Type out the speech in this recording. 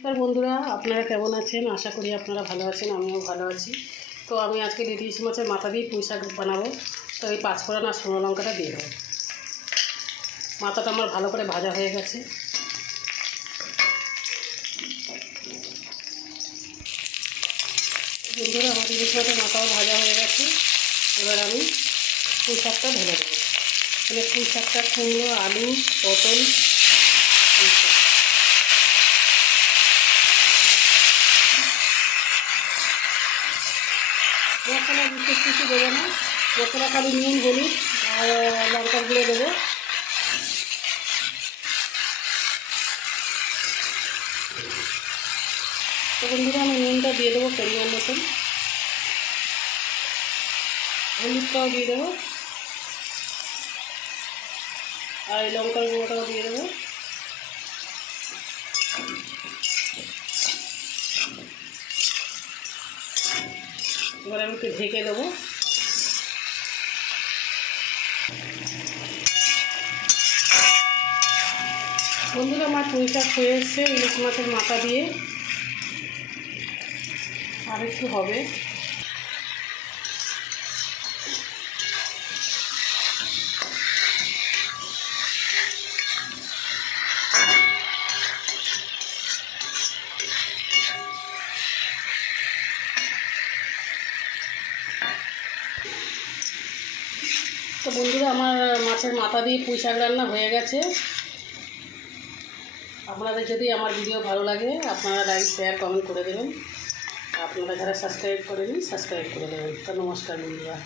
নমস্কার বন্ধুরা, আপনারা কেমন আছেন? আশা করি আপনারা ভালো আছেন, আমিও ভালো আছি। তো আমি আজকে ইলিশ মাছের মাথা দিয়ে পুঁই শাক বানাবো। তো এই পাঁচফোড়ন আর শুকনো লঙ্কাটা দিয়ে দেবো। মাথাটা আমার ভালো করে ভাজা হয়ে গেছে। বন্ধুরা, আমার ইলিশ মাছের মাথাও ভাজা হয়ে গেছে। এবার আমি পুঁই শাকটা ঢেলে দেবো। মানে পুঁই শাকটা কুমড়ো, আলু, পটল, পুঁই শাক। মশলা বিশেষ কিছু দেবো না, মশলা খালি নুন, হলুদ আর লঙ্কার গুঁড়ো দেবো। তো বন্ধুরা, আমি নুনটা দিয়ে দেবো পরিমাণ মতন, হলুদটাও দিয়ে দেবো আর এই লঙ্কার গুঁড়োটাও দিয়ে দেবো। এবার আমি একটু ঢেকে দেবো। বন্ধুরা, আমার পুঁই শাক হয়ে এসছে ইলিশ মাছের মাথা দিয়ে। আর একটু হবে। তো বন্ধুরা, আমার মাছের মাথা দিয়ে পুঁই শাক রান্না হয়ে গেছে। আপনাদের যদি আমার ভিডিও ভালো লাগে আপনারা লাইক, শেয়ার, কমেন্ট করে দেবেন। আপনারা যারা সাবস্ক্রাইব করেনি সাবস্ক্রাইব করে দেবেন। তো নমস্কার বন্ধুরা।